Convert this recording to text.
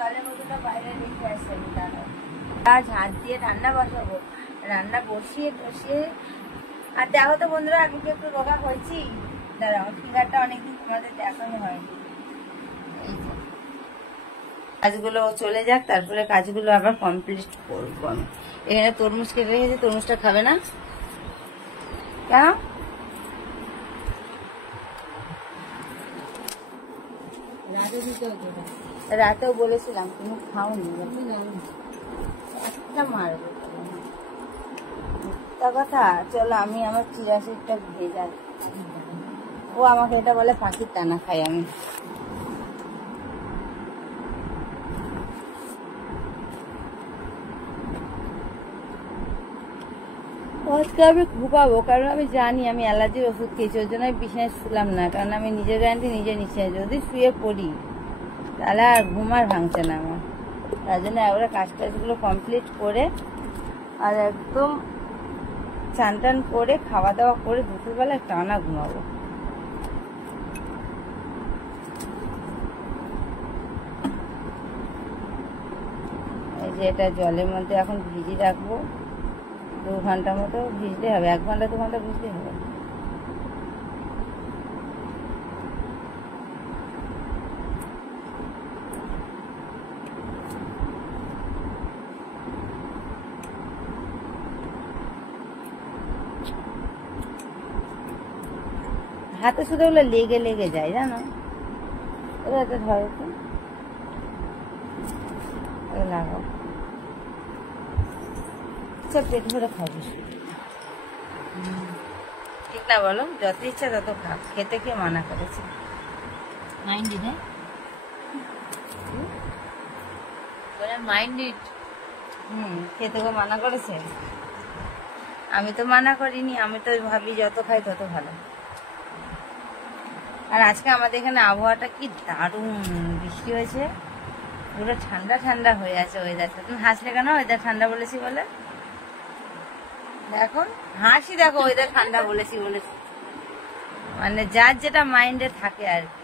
জলের বোতলটা বাইরে রেখে আসছে, আজ হাত দিয়ে রান্না বসাবো, রান্না বসিয়ে আর দেখো তো বন্ধুরা আমি কি একটু রোগা হয়েছি, দাঁড়াও ফিঙ্গারটা অনেকদিন তোমাদের দেখানো হয়নি। এই যে কাজগুলো চলে যাক, তারপরে কাজগুলো আবার কমপ্লিট করবো আমি। এখানে তরমুজ কেটে রেখেছি, তরমুজটা খাবে না কেন? রাতেও বলেছিলাম তুমি খাওনি, একটা মারবো তা কথা। চলো আমি আমার চিরাশিরটা ভেজাই, ও আমাকে এটা বলে পাখির টানা খাই আমি। আজকে আমি ঘুমাবো, কারণ আমি জানি আমি অ্যালার্জির ওষুধ খেয়েছি, ওর জন্য আমি বিছানায় শুলাম না, কারণ আমি নিজের গ্যারান্টি নিজে নিচ্ছি। যদি শুয়ে পড়ি তাহলে আর ঘুম আর ভাঙছে না আমার, তার জন্য একবারে কাজগুলো কমপ্লিট করে আর একদম চান টান করে খাওয়া দাওয়া করে দুপুরবেলা টানা ঘুমাবো। এই যে এটা জলের মধ্যে এখন ভিজিয়ে রাখবো, 2 ঘন্টা মতো ভিজতে হবে, 1 ঘন্টা 2 ঘন্টা ভিজতে হবে। হাতে শুধু ওগুলো লেগে লেগে যায় জানো, ওটা ধরো তো লাগাও, সব পেট ভরে খাবি ঠিক না বলো? যত ইচ্ছা তত খা, খেতে কে মানা করেছে? Minded, minded. খেতে কে মানা করেছে? আমি তো মানা করিনি, আমি তো ভাবি যত খাই তত ভালো। আর আজকে আমাদের এখানে আবহাওয়াটা কি দারুণ, বৃষ্টি হয়েছে, পুরো ঠান্ডা ঠান্ডা হয়ে আছে ওয়েদারটা। তুমি হাসলে কেন? ওয়েদার ঠান্ডা বলেছি বলে? দেখো হাসি, দেখো ওয়েদার ঠান্ডা বলেছি, মানে যার যেটা মাইন্ডে থাকে আর কি।